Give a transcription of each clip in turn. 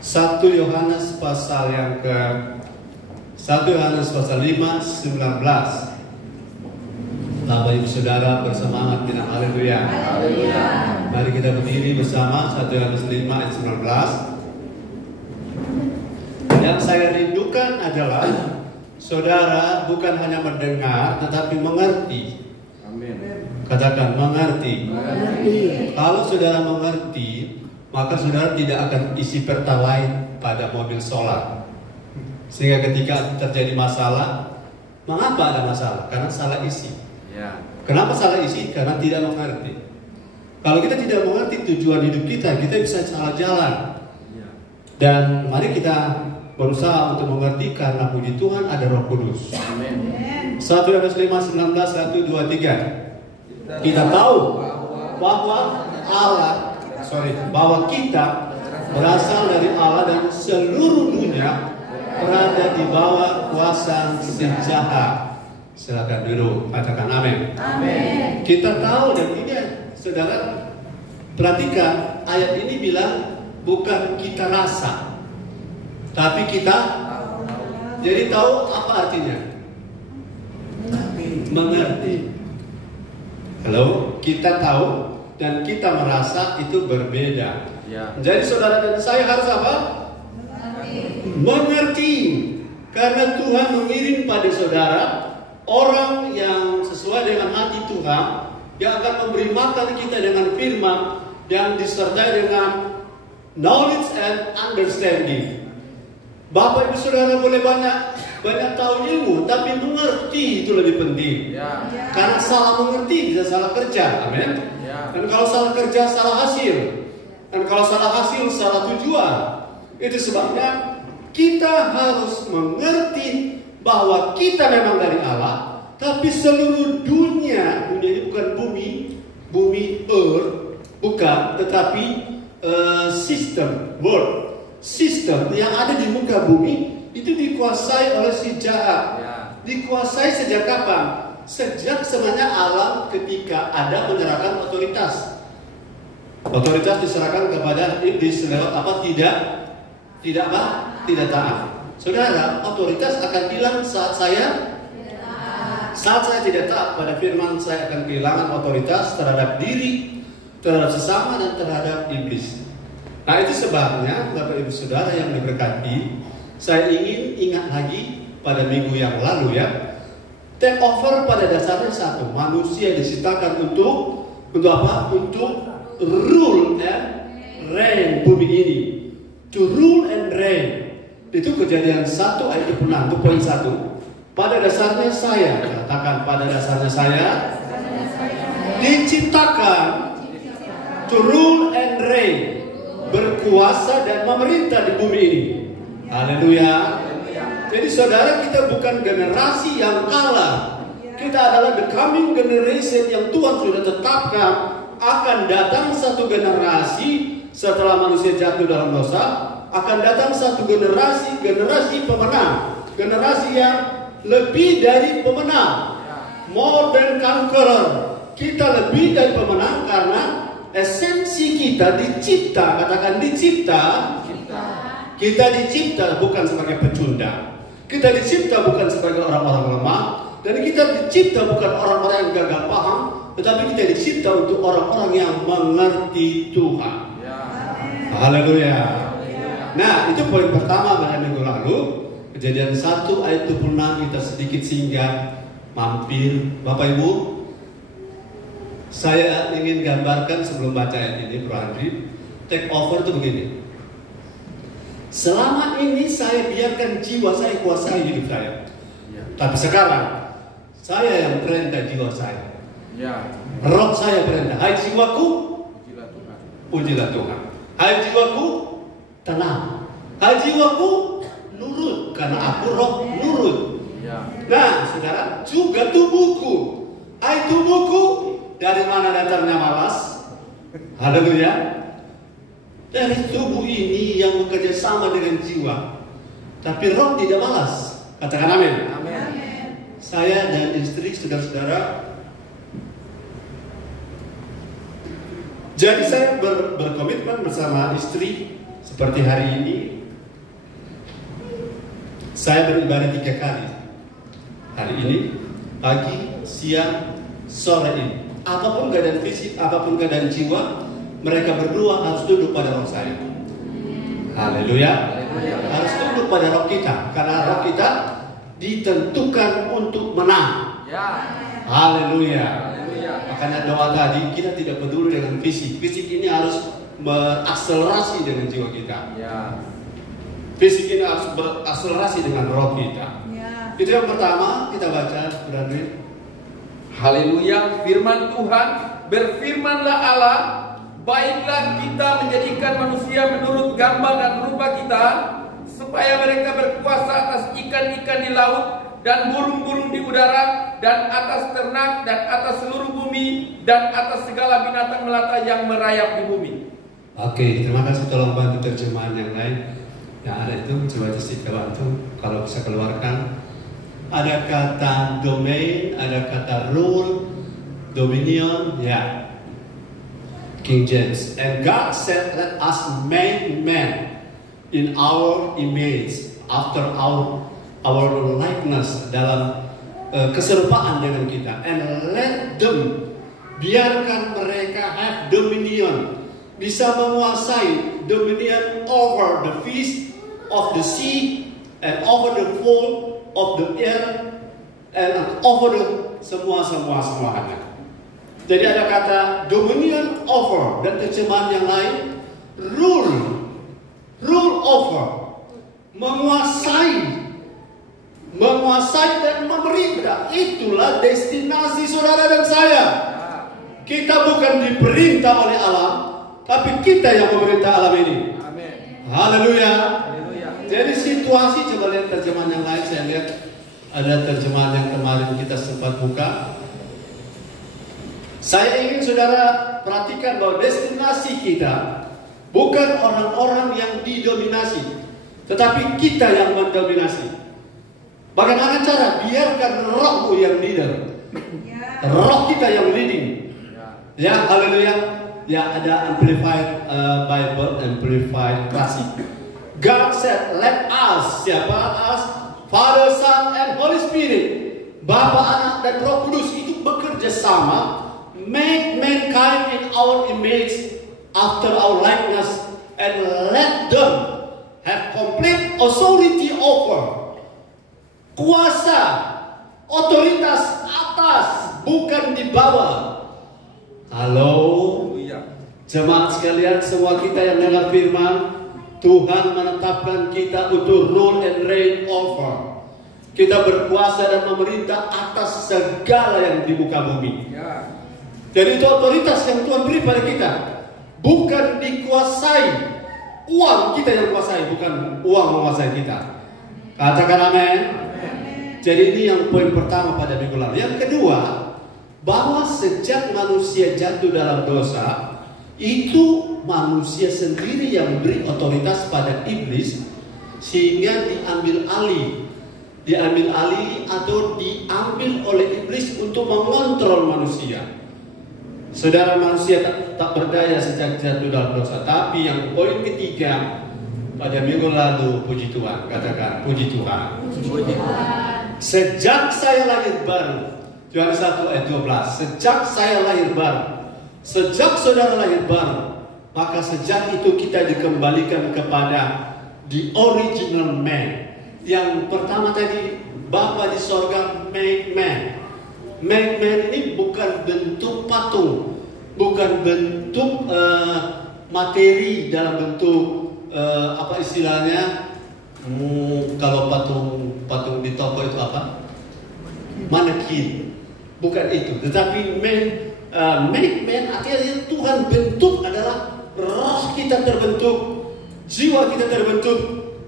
1 Yohanes pasal yang ke 1 Yohanes pasal 5, 19. Bapak Ibu Saudara bersemangat bilang haleluya. Haleluya. Mari kita berdiri bersama 1 Yohanes 5 ayat 19. Yang saya rindukan adalah saudara bukan hanya mendengar tetapi mengerti. Amin. Katakan mengerti. Mengerti. Kalau saudara mengerti, maka saudara tidak akan isi pertalite pada mobil solar. Sehingga ketika terjadi masalah, mengapa ada masalah? Karena salah isi. Ya. Kenapa salah isi? Karena tidak mengerti. Kalau kita tidak mengerti tujuan hidup kita bisa salah jalan. Ya. Dan mari kita berusaha untuk mengerti karena puji Tuhan ada Roh Kudus. Amin. 1 Yohanes 5, 19, 1, 2, 3. Kita tahu bahwa kita berasal dari Allah dan seluruh dunia berada di bawah kuasa si jahat. Silakan duduk, katakan amin. Amin. Kita tahu, dan ini saudara perhatikan, ayat ini bilang bukan kita rasa, tapi kita jadi tahu apa artinya? Mengerti. Halo, kita tahu dan kita merasa itu berbeda. Ya. Jadi saudara dan saya harus apa? Mengerti. Karena Tuhan mengirim pada saudara orang yang sesuai dengan hati Tuhan, yang akan memberi makan kita dengan firman yang disertai dengan knowledge and understanding. Bapak Ibu Saudara boleh banyak tahu ilmu, tapi mengerti itu lebih penting. Ya. Karena salah mengerti bisa salah kerja, amin. Ya. Dan kalau salah kerja salah hasil, dan kalau salah hasil salah tujuan. Itu sebabnya kita harus mengerti bahwa kita memang dari Allah, tapi seluruh dunia ini bukan bumi earth, bukan, tetapi sistem yang ada di muka bumi itu dikuasai oleh si jahat. Ya. Dikuasai sejak kapan? Sejak sebenarnya alam ketika ada menyerahkan otoritas. Otoritas diserahkan kepada iblis lewat apa? Tidak taat. Saudara, otoritas akan hilang saat saya tidak taat pada firman. Saya akan kehilangan otoritas terhadap diri, terhadap sesama, dan terhadap iblis. Nah, itu sebabnya Bapak Ibu Saudara yang diberkati, saya ingin ingat lagi pada minggu yang lalu ya. Take over pada dasarnya satu, manusia diciptakan untuk apa? Untuk rule and reign bumi ini. To rule and reign. Itu Kejadian 1 ayat 26, itu poin 1. Pada dasarnya saya, katakan pada dasarnya saya diciptakan to rule and reign, berkuasa dan memerintah di bumi ini. Haleluya. Jadi saudara, kita bukan generasi yang kalah. Kita adalah the coming generation yang Tuhan sudah tetapkan. Akan datang satu generasi setelah manusia jatuh dalam dosa. Akan datang satu generasi pemenang. Generasi yang lebih dari pemenang. More than conqueror. Kita lebih dari pemenang karena esensi kita dicipta. Katakan dicipta. Kita dicipta bukan sebagai pecundang. Kita dicipta bukan sebagai orang-orang lemah. Dan kita dicipta bukan orang-orang yang gagal paham, tetapi kita dicipta untuk orang-orang yang mengerti Tuhan. Ya. Haleluya. Nah, itu poin pertama pada minggu lalu. Kejadian 1 ayat 26 kita sedikit singgah, mampir. Bapak Ibu, saya ingin gambarkan sebelum baca ayat ini, Bro Andri. Take over itu begini. Selama ini saya biarkan jiwa saya kuasai hidup saya. Ya. Tapi sekarang saya yang perintah jiwa saya. Ya. Roh saya perintah. Hai jiwaku, Pujilah Tuhan. pujilah Tuhan. Hai jiwaku, tenang. Hai jiwaku, nurut. Karena aku roh nurut. Ya. Nah, saudara, juga tubuhku. Hai tubuhku, dari mana datangnya malas? Haleluya. Dari tubuh ini yang bekerja sama dengan jiwa. Tapi roh tidak malas. Katakan amin. Amin. Saya dan istri, saudara-saudara, jadi saya berkomitmen bersama istri Seperti hari ini, saya beribadah 3 kali. Hari ini, pagi, siang, sore ini. Apapun keadaan fisik, apapun keadaan jiwa, mereka berdua harus tunduk pada roh saya. Haleluya. Harus tunduk pada roh kita, karena roh kita ditentukan untuk menang. Haleluya. Makanya doa tadi, kita tidak peduli dengan fisik. Fisik ini harus berakselerasi dengan jiwa kita. Fisik ini harus berakselerasi dengan roh kita. Itu yang pertama, kita baca, Brother. Haleluya. Firman Tuhan, berfirmanlah Allah, baiklah kita menjadikan manusia menurut gambar dan rupa kita, supaya mereka berkuasa atas ikan-ikan di laut dan burung-burung di udara, dan atas ternak, dan atas seluruh bumi, dan atas segala binatang melata yang merayap di bumi. Oke, terima kasih. Tolong bantu terjemahan yang lain yang ada itu. Coba kita bantu kalau bisa keluarkan. Ada kata domain, ada kata rule, dominion, ya. King James. And God said, let us make man in our image, after our likeness, dalam keserupaan dengan kita. And let them, biarkan mereka have dominion, bisa menguasai, dominion over the fish of the sea, and over the fowl of the air, and over the semua-semuanya. Jadi ada kata dominion over, dan terjemahan yang lain rule over, menguasai dan memerintah. Itulah destinasi saudara dan saya. Kita bukan diperintah oleh alam, tapi kita yang memerintah alam ini. Haleluya. Jadi situasi, coba lihat terjemahan yang lain. Saya lihat ada terjemahan yang kemarin kita sempat buka. Saya ingin saudara perhatikan bahwa destinasi kita bukan orang-orang yang didominasi, tetapi kita yang mendominasi. Bagaimana cara? Biarkan rohmu yang leader, roh kita yang leading. Ya, haleluya. Ya, ada Amplified Bible, Amplified Classic. God said, let us, siapa us? Father, Son, and Holy Spirit. Bapa, Anak, dan Roh Kudus itu bekerja sama. Make mankind in our image, after our likeness, and let them have complete authority over. Kuasa, otoritas atas, bukan di bawah. Halo, jemaat sekalian, semua kita yang dengar firman, Tuhan menetapkan kita untuk rule and reign over. Kita berkuasa dan memerintah atas segala yang di muka bumi. Jadi itu otoritas yang Tuhan beri pada kita. Bukan dikuasai. Uang kita yang kuasai, bukan uang menguasai kita. Katakan amin. Jadi ini yang poin pertama pada minggu lalu. Yang kedua, bahwa sejak manusia jatuh dalam dosa, itu manusia sendiri yang beri otoritas pada iblis, sehingga diambil alih atau diambil oleh iblis untuk mengontrol manusia. Saudara, manusia tak berdaya sejak jatuh dalam dosa. Tapi yang poin ketiga pada minggu lalu, puji Tuhan, katakan puji Tuhan. Sejak saya lahir baru, Yohanes 1 ayat 12. Sejak saya lahir baru, sejak saudara lahir baru, maka sejak itu kita dikembalikan kepada the original man. Yang pertama tadi, Bapa di sorga make man. Make man ini bukan bentuk patung, bukan bentuk materi dalam bentuk apa istilahnya? Kalau patung di toko itu apa? Manekin. Bukan itu, tetapi make man artinya Tuhan bentuk adalah roh kita terbentuk, jiwa kita terbentuk,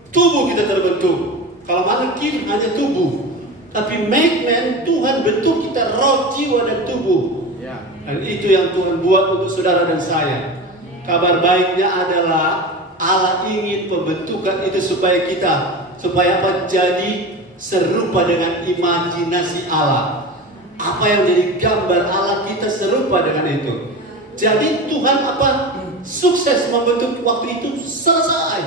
tubuh kita terbentuk. Kalau manekin hanya tubuh, tapi make man Tuhan bentuk kita roh, jiwa, dan tubuh. Dan itu yang Tuhan buat untuk saudara dan saya. Kabar baiknya adalah Allah ingin pembentukan itu supaya apa? Jadi serupa dengan imajinasi Allah. Apa yang jadi gambar Allah, kita serupa dengan itu. Jadi Tuhan apa? sukses membentuk waktu itu selesai.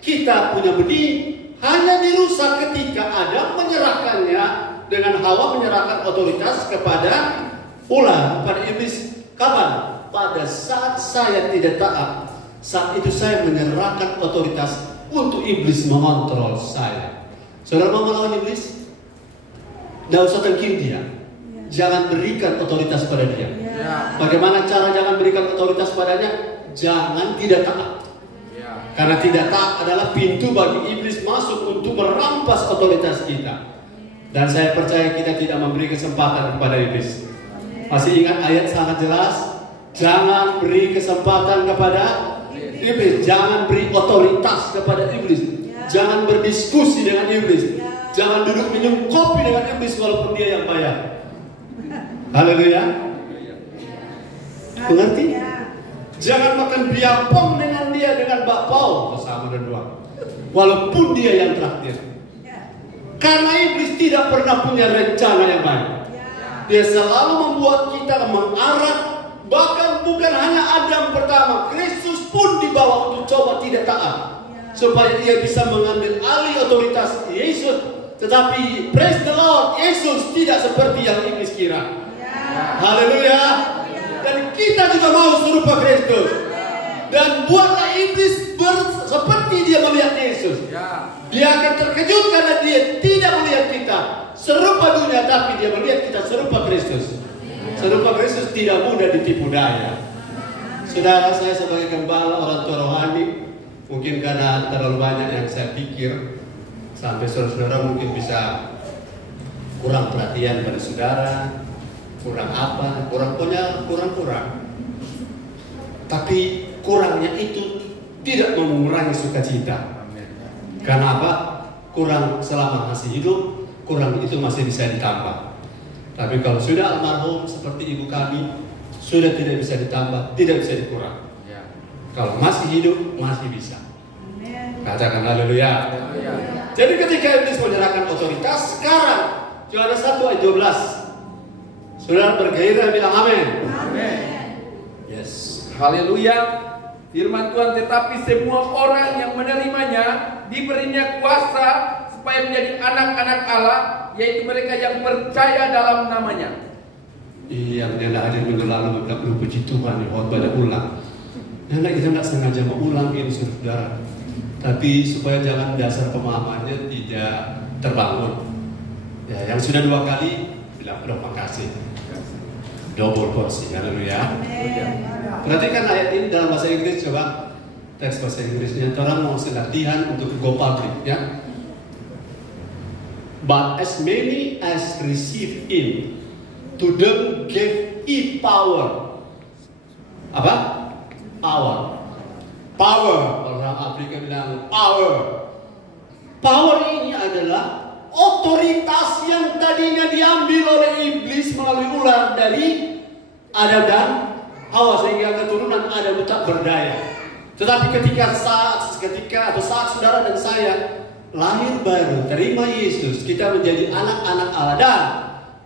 Kita punya benih hanya dirusak ketika Adam menyerahkannya dengan Hawa menyerahkan otoritas kepada ular, kepada iblis. Kapan? Pada saat saya tidak taat. Saat itu saya menyerahkan otoritas untuk iblis mengontrol saya. Saudara mau melawan iblis? Tidak usah tengking dia. Jangan berikan otoritas pada dia. Bagaimana cara jangan berikan otoritas padanya? Jangan tidak taat. Karena tidak taat adalah pintu bagi iblis masuk untuk merampas otoritas kita. Dan saya percaya kita tidak memberi kesempatan kepada iblis. Masih ingat ayat sangat jelas? Jangan beri kesempatan kepada iblis. Jangan beri otoritas kepada iblis. Jangan berdiskusi dengan iblis. Jangan duduk minum kopi dengan iblis walaupun dia yang bayar. Haleluya. Mengerti? Jangan makan biapong dengan dia dengan bakpao bersama dan dua. Walaupun dia yang traktir. Karena iblis tidak pernah punya rencana yang baik. Dia selalu membuat kita mengarah. Bahkan bukan hanya Adam pertama, Kristus pun dibawa untuk coba tidak taat. Supaya ia bisa mengambil alih otoritas Yesus. Tetapi praise the Lord, Yesus tidak seperti yang iblis kira. Haleluya. Dan kita juga mau serupa Kristus. Dan buatlah iblis seperti dia melihat Yesus. Dia akan terkejut karena dia tidak melihat kita serupa dunia, tapi dia melihat kita serupa Kristus. Serupa Kristus tidak mudah ditipu daya. Saudara, saya sebagai gembala orang tua rohani, mungkin karena terlalu banyak yang saya pikir, sampai saudara-saudara mungkin bisa kurang perhatian pada saudara, kurang apa, kurang. Tapi kurangnya itu tidak mengurangi sukacita. Karena apa? Kurang selama masih hidup, kurang itu masih bisa ditambah. Tapi kalau sudah almarhum seperti ibu kami, sudah tidak bisa ditambah, tidak bisa dikurang. Kalau masih hidup, masih bisa. Katakan haleluya. Jadi ketika iblis menyerahkan otoritas, sekarang Yohanes 1 ayat 12. Saudara bergairah bilang amin. Amin. Yes. Haleluya. Firman Tuhan, tetapi semua orang yang menerimanya diberinya kuasa supaya menjadi anak-anak Allah, yaitu mereka yang percaya dalam namanya. Yang dia hadir minggu lalu belum puji Tuhan di khotbah ulang. Yang kita tidak sengaja mengulang ini saudara. Tapi supaya jangan dasar pemahamannya tidak terbangun. Ya, yang sudah 2 kali bilang terima kasih. Double porsi, haleluya. Perhatikan ayat ini dalam bahasa Inggris, coba teks bahasa Inggrisnya. Orang mau latihan untuk go public, ya. But as many as receive Him, to them gave He power. Apa? Power. Power. Orang Afrika bilang power. Power ini adalah otoritas yang tadinya diambil oleh iblis melalui ular dari Adam dan Hawa, sehingga keturunan Adam tak berdaya. Tetapi ketika saat saudara dan saya lahir baru, terima Yesus, kita menjadi anak-anak Allah dan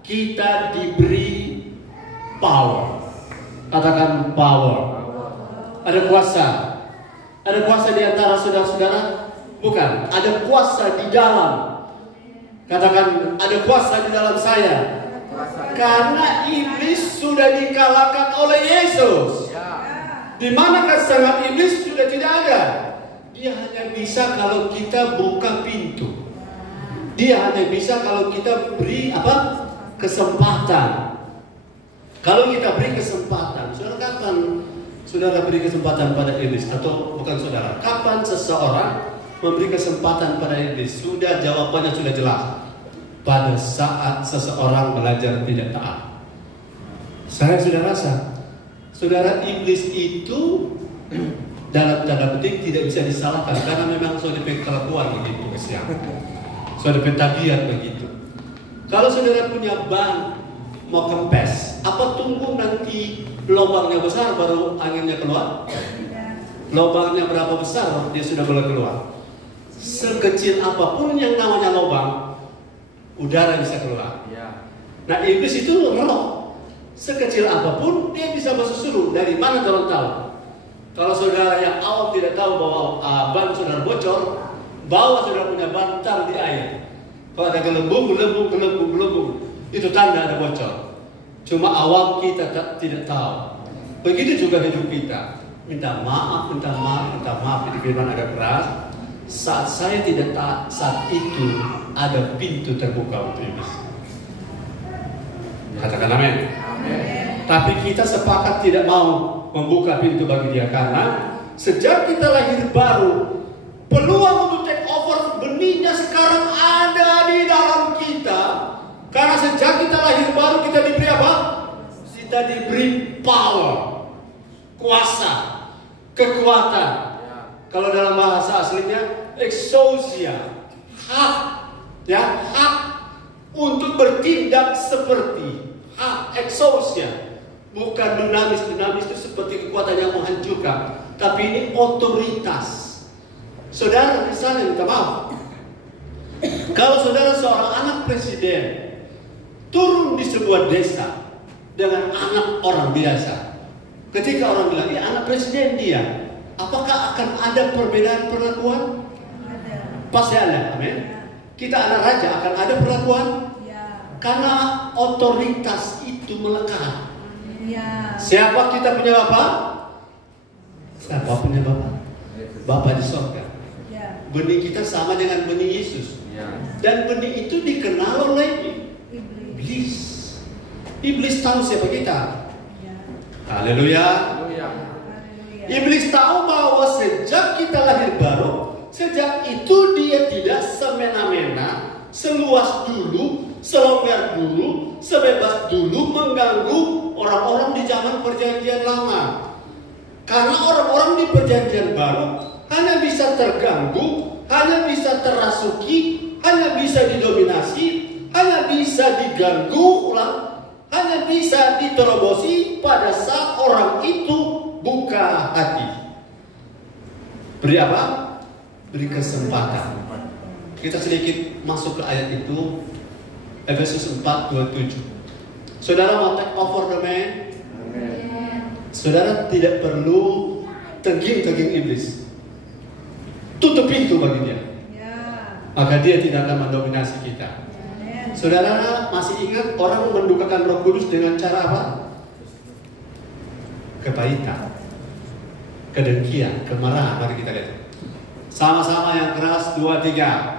kita diberi power. Katakan power. Ada kuasa. Ada kuasa di antara saudara-saudara? Bukan, ada kuasa di dalam. Katakan, ada kuasa di dalam saya. Karena iblis sudah dikalahkan oleh Yesus. Di mana kesenangan iblis sudah tidak ada. Dia hanya bisa kalau kita buka pintu. Dia hanya bisa kalau kita beri kesempatan. Kalau kita beri kesempatan. Saudara, kapan saudara beri kesempatan pada iblis? Atau bukan saudara, kapan seseorang memberi kesempatan pada iblis? Sudah, jawabannya sudah jelas. Pada saat seseorang belajar tidak taat. Saya sudah rasa, saudara, iblis itu dalam tanda petik tidak bisa disalahkan karena memang sudah kelakuan begitu kesian. Sudah tabiat begitu. Kalau saudara punya ban mau kempes, apa tunggu nanti lubangnya besar baru anginnya keluar? Lubangnya berapa besar dia sudah boleh keluar? Sekecil apapun yang namanya lubang, udara bisa keluar. Nah, iblis itu roh. sekecil apapun dia bisa bersusuruh. Dari mana orang tahu? Kalau saudara yang awam tidak tahu bahwa ban saudara bocor, bawa saudara punya ban, taruh di air. Kalau ada gelembung, itu tanda ada bocor. Cuma awam kita tidak tahu. Begitu juga hidup kita. Minta maaf. Ini firman agak keras. Saat saya tidak taat, saat itu ada pintu terbuka untuk iblis. Katakan amin. Tapi kita sepakat tidak mau membuka pintu bagi dia, karena sejak kita lahir baru, peluang untuk take over benihnya sekarang ada di dalam kita. Karena sejak kita lahir baru kita diberi apa? Kita diberi power, kuasa, kekuatan. Kalau dalam bahasa aslinya exousia, hak, ya, hak untuk bertindak seperti hak, exousia. Bukan dinamis itu seperti kekuatan yang menghancurkan, tapi ini otoritas. Saudara misalnya minta maaf, kalau saudara seorang anak presiden turun di sebuah desa dengan anak orang biasa, ketika orang bilang, ya anak presiden dia, apakah akan ada perbedaan perlakuan? Pasti ada, amin. Kita anak raja akan ada perlakuan, karena otoritas itu melekat. Siapa kita punya bapak? Siapa punya bapak? Bapak di surga. Benih kita sama dengan benih Yesus. Dan benih itu dikenal oleh iblis. Iblis tahu siapa kita. Haleluya. Iblis tahu bahwa sejak kita lahir baru, sejak itu dia tidak semena-mena, seluas dulu, selonggar dulu, sebebas dulu mengganggu orang-orang di zaman perjanjian lama. Karena orang-orang di perjanjian baru hanya bisa terganggu, hanya bisa terasuki, hanya bisa didominasi, hanya bisa diganggu ulang, hanya bisa diterobosi pada saat orang itu buka hati. Beri apa? Beri kesempatan. Kita sedikit masuk ke ayat itu, Efesus 4:27. Saudara mau take over the man? Saudara tidak perlu terging iblis. Tutup pintu bagi dia, maka dia tidak akan mendominasi kita. Saudara masih ingat orang mendukakan Roh Kudus dengan cara apa? Kepahitan, kedengkian, kemarahan. Mari kita lihat sama-sama yang keras. 2, 3.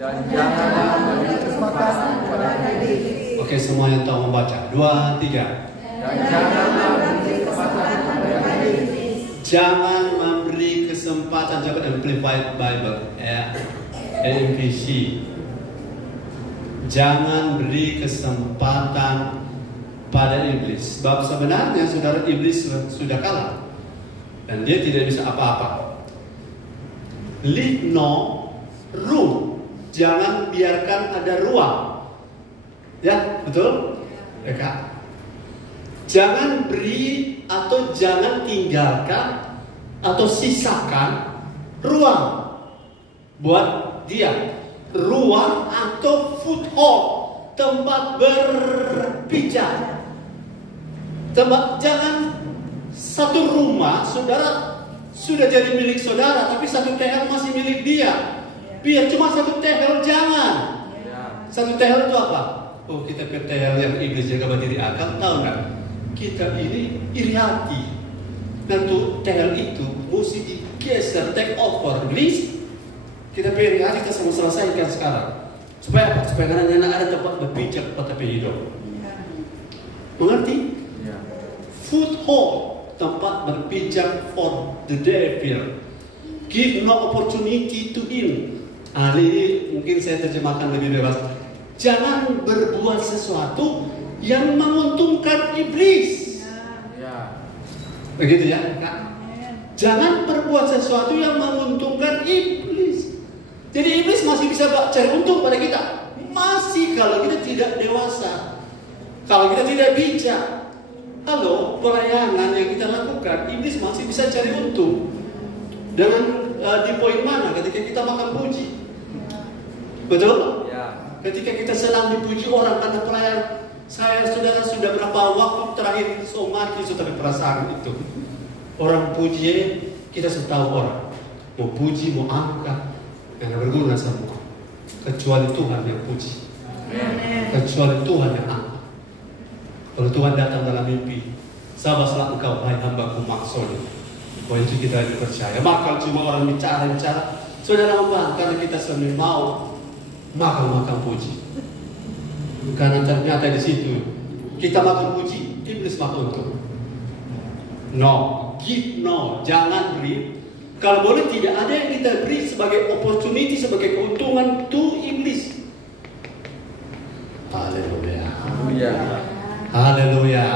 Dan janganlah memberi kesempatan kepada iblis. Oke, semua yang tahu membaca. 2, 3. Dan janganlah memberi kesempatan kepada iblis. Jangan memberi kesempatan. Coba Amplified Bible, AMPC. Jangan beri kesempatan pada iblis. Sebab sebenarnya saudara, iblis sudah kalah dan dia tidak bisa apa-apa. Leave no room. Jangan biarkan ada ruang. Ya, betul? Ya, Kak. Jangan beri atau jangan tinggalkan atau sisakan ruang buat dia. Ruang atau foothold, tempat berpijak. Jangan satu rumah saudara sudah jadi milik saudara, tapi satu tehel masih milik dia. Biar cuma satu tehel, jangan. Satu tehel itu apa? Oh, kita ke tehel yang iblis jaga berdiri akal. Tahu nggak? Kita ini iri hati. Dan tuh tehel itu mesti digeser, take over. Please, kita iri hati, kita semua selesaikan sekarang. Supaya apa? Supaya karena ada tempat berpijak pada hidup. Mengerti? Foothold, tempat berpijak for the devil. Give no opportunity to him. Ini mungkin saya terjemahkan lebih bebas. Jangan berbuat sesuatu yang menguntungkan iblis. Begitu ya, Kak? Jangan berbuat sesuatu yang menguntungkan iblis. Jadi iblis masih bisa cari untung pada kita. Masih, kalau kita tidak dewasa, kalau kita tidak bijak. Halo, pelayanan yang kita lakukan, iblis masih bisa cari untung. Dengan di poin mana? Ketika kita makan puji. Betul? Ya. Ketika kita senang dipuji orang karena pelayanan, Saudara sudah berapa waktu terakhir mati tapi perasaan itu. Orang puji, kita sudah tahu orang. Mau puji, mau angkat, yang berguna semua. Kecuali Tuhan yang puji. Kecuali Tuhan yang angkat. Kalau Tuhan datang dalam mimpi, sabarlah engkau, hai hambaku maksudnya. Oh itu kita percaya. Maka cuma orang bicara, saudara membahas karena kita selalu mau makan puji. Karena ternyata di situ kita makan puji, iblis makan untung. No, give no, jangan beri. Kalau boleh tidak ada yang kita beri sebagai opportunity, sebagai keuntungan to iblis. Haleluya. Haleluya.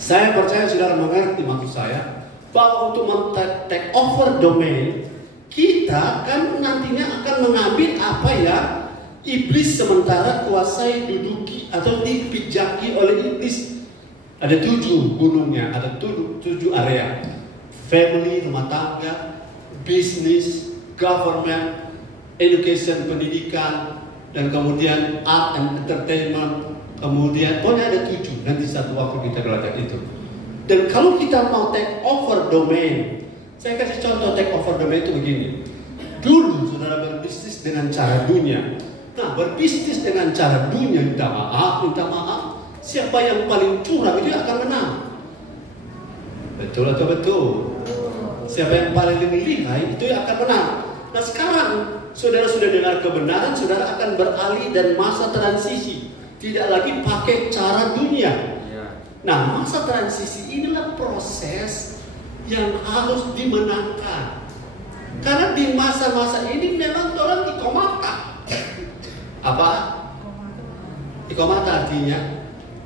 Saya percaya saudara mengerti maksud saya bahwa untuk men-take over domain kita kan nantinya akan mengambil apa ya iblis sementara kuasai, duduki atau dipijaki oleh iblis. Ada 7 gunungnya, ada 7 area. Family, rumah tangga, bisnis, government, education, pendidikan, dan kemudian art and entertainment. Kemudian pokoknya ada 7. Nanti satu waktu kita belajar itu. Dan kalau kita mau take over domain, saya kasih contoh take over domain itu begini. Dulu saudara berbisnis dengan cara dunia. Nah, berbisnis dengan cara dunia, minta maaf. Siapa yang paling curang itu akan menang. Betul atau betul? Siapa yang paling lihai itu akan menang. Nah sekarang, saudara sudah dengar kebenaran, saudara akan beralih dan masa transisi. Tidak lagi pakai cara dunia. Nah, masa transisi inilah proses yang harus dimenangkan. Karena di masa-masa ini memang orang ikomata. Apa? Ikomata artinya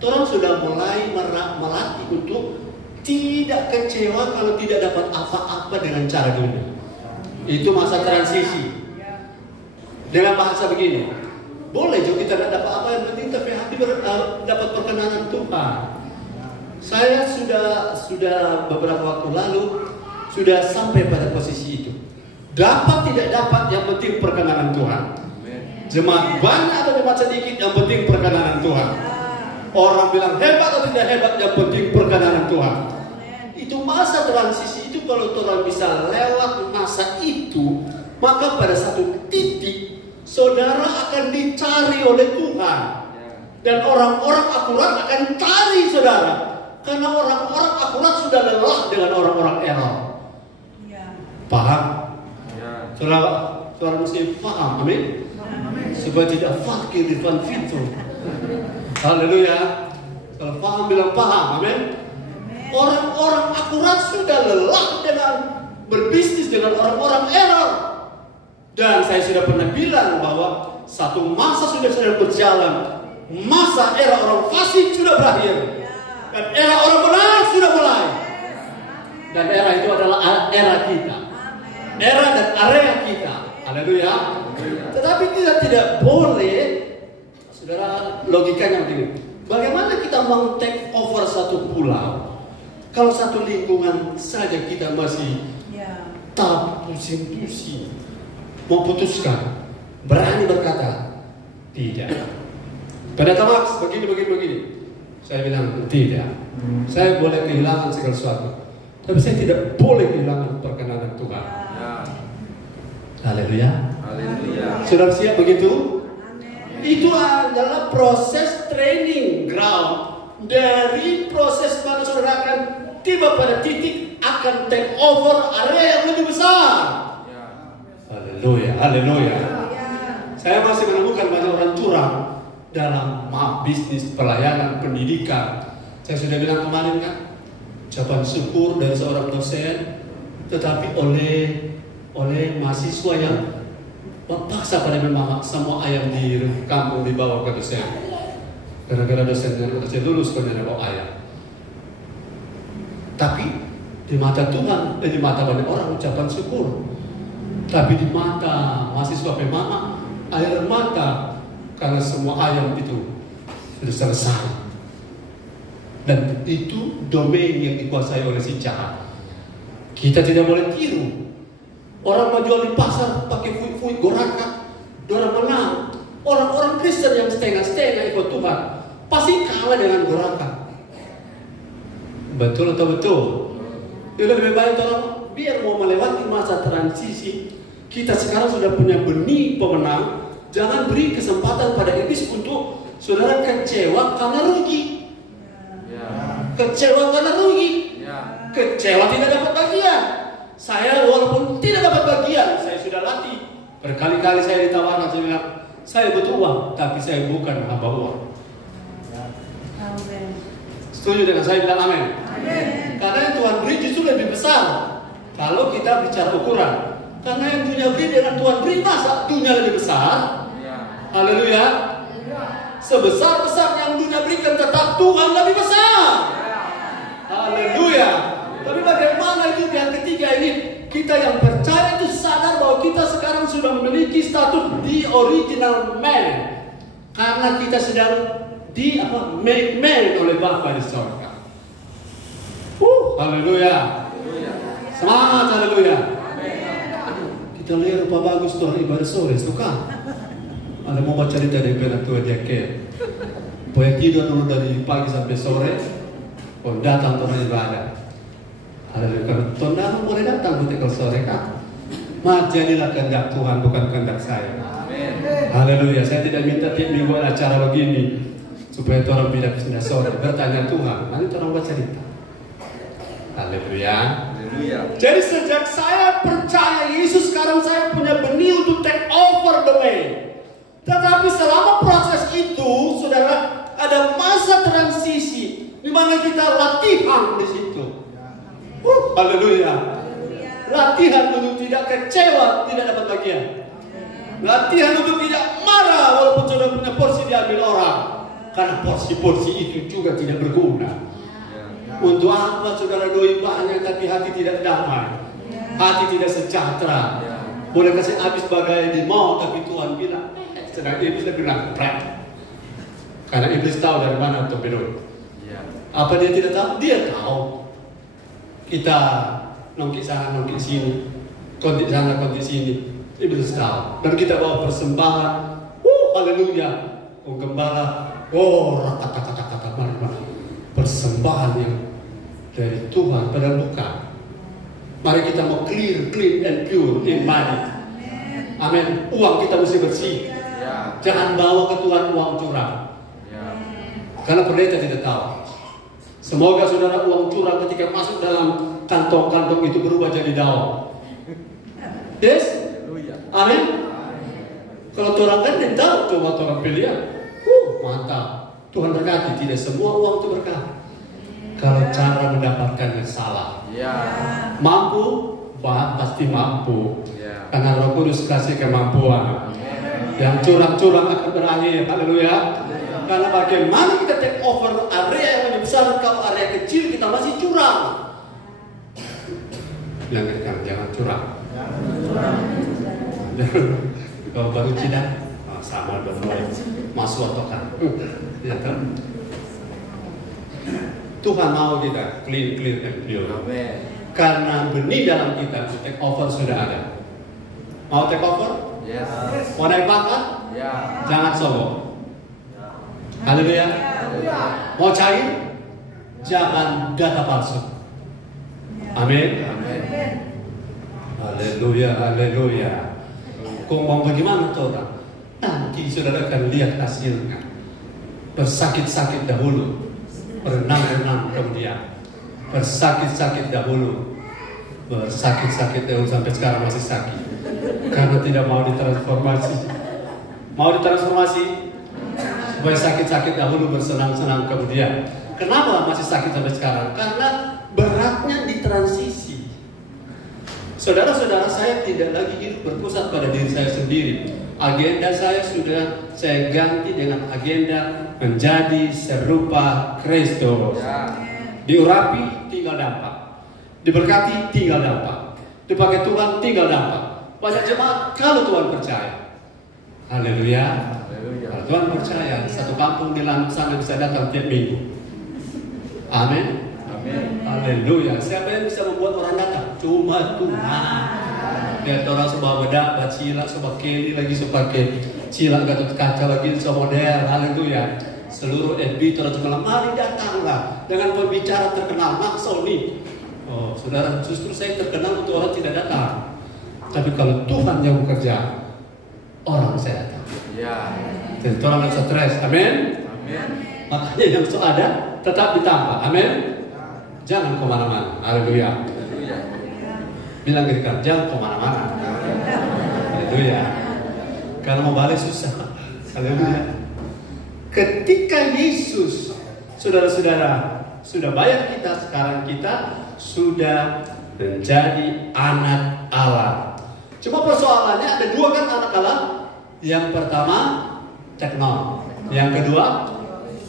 orang sudah mulai melatih untuk tidak kecewa kalau tidak dapat apa-apa dengan cara dunia. Itu masa transisi. Dengan bahasa begini, boleh juga kita tidak dapat apa yang penting tapi hati dapat perkenanan Tuhan. Saya sudah beberapa waktu lalu sudah sampai pada posisi itu. Dapat tidak dapat yang penting perkenanan Tuhan. Jemaat banyak atau jemaat sedikit yang penting perkenanan Tuhan. Orang bilang hebat atau tidak hebat yang penting perkenanan Tuhan. Itu masa transisi itu kalau orang bisa lewat masa itu, maka pada satu titik saudara akan dicari oleh Tuhan. Dan orang-orang akurat akan cari saudara. Karena orang-orang akurat sudah lelah dengan orang-orang error. Paham? Saudara mesti paham, amin? Supaya tidak fakir di depan fitur. Haleluya. Kalau paham bilang paham, amin. Orang-orang akurat sudah lelah dengan berbisnis dengan orang-orang error. Dan saya sudah pernah bilang bahwa satu masa sudah berjalan. Masa era orang fasik sudah berakhir. Dan era orang benar sudah mulai. Dan era itu adalah era kita. Era dan area kita. Haleluya. Tetapi kita tidak boleh, saudara, logikanya begini. Bagaimana kita mau take over satu pulau? Kalau satu lingkungan saja kita masih tak pusing-pusing, mau putuskan, berani berkata tidak. Pada Max begini. Saya bilang tidak. Saya boleh kehilangan segala sesuatu, tapi saya tidak boleh kehilangan perkenanan Tuhan. Haleluya. Sudah siap begitu? Itu adalah proses training ground dari proses mana saudara akan tiba pada titik akan take over area yang lebih besar. Haleluya. Saya masih menemukan banyak orang curang dalam bisnis, pelayanan, pendidikan. Saya sudah bilang kemarin kan, ucapan syukur dari seorang dosen, tetapi oleh mahasiswa yang memaksa pada memang semua ayam di kampung dibawa ke dosen. Gara-gara dosen lulus kemudian bawa ayam. Tapi di mata Tuhan, di mata banyak orang ucapan syukur. Tapi di mata mahasiswa pemama air mata karena semua ayam itu sudah selesai. Dan itu domain yang dikuasai oleh si jahat. Kita tidak boleh tiru. Orang mau jual di pasar pakai fuit-fuit goraka, orang menang. Orang-orang Kristen yang setengah-setengah ikut Tuhan pasti kalah dengan gerakan. Betul atau betul? Itu lebih baik tolong, biar mau melewati masa transisi, kita sekarang sudah punya benih pemenang. Jangan beri kesempatan pada iblis untuk saudara kecewa karena rugi. Kecewa karena rugi. Kecewa tidak dapat bagian. Saya walaupun tidak dapat bagian, saya sudah latih. Berkali-kali saya ditawarkan, saya bilang, saya butuh uang, tapi saya bukan hamba uang. Setuju dengan saya, bilang amin. Karena yang Tuhan beri justru lebih besar kalau kita bicara ukuran. Karena yang dunia beri dengan Tuhan beri, masa dunia lebih besar? Haleluya. Sebesar-besar yang dunia berikan, tetap Tuhan lebih besar. Haleluya. Tapi bagaimana itu yang ketiga ini? Kita yang percaya itu sadar bahwa kita sekarang sudah memiliki status the original man. Karena kita sedang made man oleh Bapa di surga. Haleluya. Semangat, haleluya. Kita lihat rupa bagus Tuhan ibadah sore, suka. Ada mau baca cerita dari pernah tua dia ke. Boleh tidur dulu dari pagi sampai sore. Datang Tuhan ibadah. Haleluya. Kalau Tuhan datang boleh datang ketika sore kan. Jadilah kehendak Tuhan, bukan kehendak saya. Haleluya. Saya tidak minta tiap minggu ada acara begini supaya orang tidak bisa sore bertanya Tuhan. Nanti orang baca cerita. Haleluya. Jadi sejak saya percaya Yesus, sekarang saya punya benih untuk take over the way. Tetapi selama proses itu, saudara, ada masa transisi di mana kita latihan di situ. Haleluya. Latihan untuk tidak kecewa, tidak dapat bagian. Latihan untuk tidak marah walaupun saudara punya porsi diambil orang. Karena porsi-porsi itu juga tidak berguna. Untuk apa saudara doi banyak tapi hati tidak damai, hati tidak sejahtera. Boleh kasih habis bagai di mau, tapi Tuhan bilang sedang iblis bilang prank. Karena iblis tahu dari mana torpedo. Apa dia tidak tahu? Dia tahu. Kita nongki sana nongki sini, konti sana konti sini. Iblis tahu. Dan kita bawa persembahan. Haleluya. Gembala. Kata-kata mana. Persembahan yang dari Tuhan padahal bukan. Mari kita mau clean and pure in money. Amin. Uang kita mesti bersih. Jangan bawa ke Tuhan uang curang. Karena pendeta tidak tahu. Semoga saudara uang curang ketika masuk dalam kantong-kantong itu berubah jadi daun. Yes? Amin. Kalau orang kan tidak tahu, coba orang pilihan. Mantap. Tuhan berkati. Tidak semua uang itu berkah. Kalau cara mendapatkannya salah. Mampu, pasti mampu. Karena Roh Kudus kasih kemampuan. Yang curang-curang akan berakhir. Haleluya. Karena bagaimana kita take over area yang lebih besar, kalau area kecil kita masih curang. Jangan curang. Kalau baru cina, sama benar. Masuk atau kan? Ya kan? Tuhan mau kita clean and pure. Karena benih dalam kita take over sudah ada. Mau take over? Yes. Mau naik pangkat? Jangan sombong. Haleluya. Mau cair? Jangan data palsu. Amin. Haleluya. Kau mau bagaimana orang? Nanti saudara akan lihat hasilnya. Bersakit-sakit dahulu, berenang-renang kemudian. Bersakit-sakit dahulu, bersakit-sakit dahulu sampai sekarang masih sakit. Karena tidak mau ditransformasi. Mau ditransformasi? Supaya sakit-sakit dahulu, bersenang-senang kemudian. Kenapa masih sakit sampai sekarang? Karena beratnya di transisi. Saudara-saudara, saya tidak lagi hidup berpusat pada diri saya sendiri. Agenda saya sudah saya ganti dengan agenda menjadi serupa Kristus. Diurapi, tinggal dampak. Diberkati, tinggal dampak. Dipakai Tuhan, tinggal dampak. Banyak jemaat kalau Tuhan percaya. Haleluya. Kalau Tuhan percaya, satu kampung di sana bisa datang tiap minggu. Amin. Haleluya. Siapa yang bisa membuat orang datang? Cuma Tuhan. Lihat orang semua bedak, bacila, semua keli lagi sepakai cila Gatot Kaca lagi semua model. Haleluya. Seluruh FB orang cuma mari datanglah dengan pembicara terkenal Maksoni. Oh, saudara, justru saya terkenal untuk orang tidak datang. Tapi kalau Tuhan yang bekerja, orang saya datang. Ya. Jadi orang tidak stres. Amin. Amin. Makanya yang sudah ada tetap ditambah. Amin. Jangan kemana-mana. Haleluya. Haleluya. Bilang gitu kan, jangan kemana-mana. Haleluya. Karena mau balik susah. Haleluya. Ketika Yesus, saudara-saudara, sudah bayar kita, sekarang kita sudah menjadi anak Allah. Cuma persoalannya ada dua kan anak Allah. Yang pertama teknon, yang kedua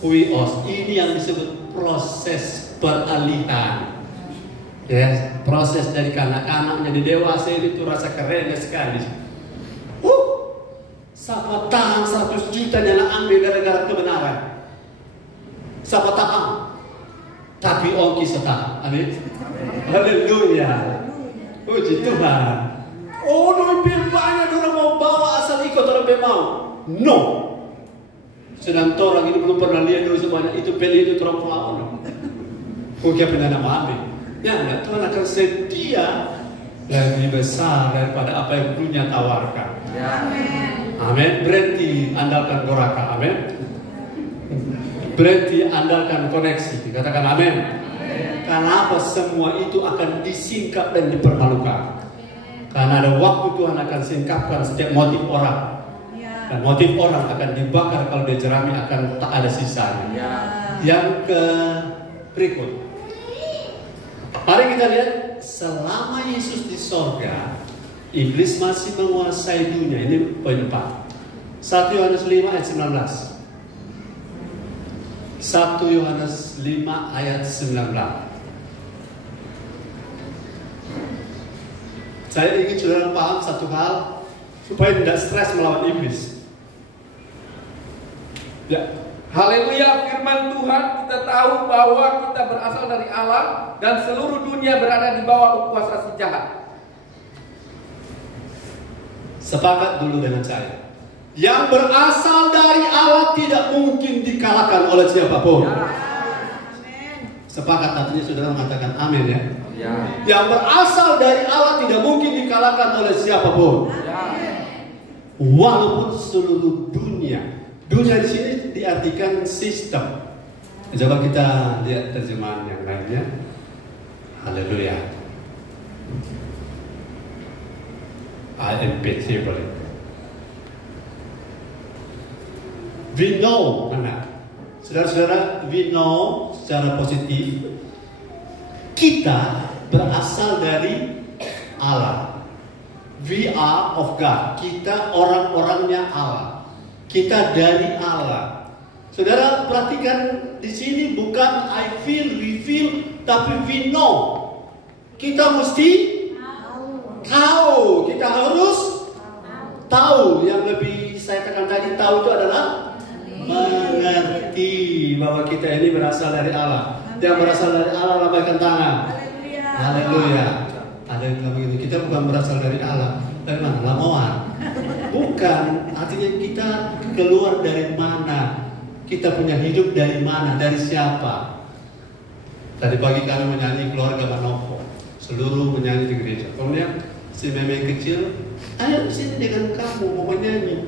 huios. Ini yang disebut proses peralihan. Ya, proses dari kanak-kanak menjadi dewasa itu rasa keren sekali. Siapa tahan 100 juta yang ambil gara-gara kebenaran. Siapa tahan? Tapi ongki setah. Amin. Haleluya. Puji Tuhan. Oh, lebih banyak orang mau bawa asal ikut orang mau. No. Sedang orang ini belum pernah lihat dulu semuanya itu beli itu orang pelawan. Mungkin pernah nama ambil. Ya, enggak, Tuhan akan setia lebih besar daripada apa yang dunia tawarkan. Amin. Amin. Berhenti andalkan Goraka. Amin. Berhenti andalkan koneksi. Katakan amin. Karena apa? Semua itu akan disingkap dan dipermalukan. Karena ada waktu Tuhan akan singkapkan setiap motif orang. Dan motif orang akan dibakar kalau dia jerami akan tak ada sisanya. Yang ke berikut. Mari kita lihat, selama Yesus di sorga, iblis masih menguasai dunia. Ini poin 4. 1 Yohanes 5 ayat 19. 1 Yohanes 5 ayat 19. Saya ingin saudara paham satu hal supaya tidak stres melawan iblis. Ya. Haleluya, firman Tuhan kita tahu bahwa kita berasal dari Allah dan seluruh dunia berada di bawah kuasa si jahat. Sepakat dulu dengan saya. Yang berasal dari Allah tidak mungkin dikalahkan oleh siapapun. Ya. Sepakat artinya saudara mengatakan amin ya. Ya. Yang berasal dari Allah tidak mungkin dikalahkan oleh siapapun. Ya. Walaupun seluruh dunia. Dunia di sini diartikan sistem. Coba kita lihat terjemahan yang lainnya. Haleluya. IMPT boleh. We know, saudara-saudara, we know secara positif kita berasal dari Allah. We are of God. Kita orang-orangnya Allah. Kita dari Allah. Saudara perhatikan di sini bukan I feel, we feel, tapi we know. Kita mesti tahu. Kita harus tahu. Yang lebih saya katakan tadi tahu itu adalah mengerti bahwa kita ini berasal dari Allah. Yang berasal dari Allah lambaikan tangan. Haleluya. Ada yang bilang begitu. Kita bukan berasal dari Allah. Dari mana? Lamongan. Bukan, artinya kita keluar dari mana? Kita punya hidup dari mana? Dari siapa? Tadi pagi kami menyanyi keluarga Manopo. Seluruh menyanyi di gereja. Kemudian si meme kecil, ayo sini dengan kamu mau menyanyi.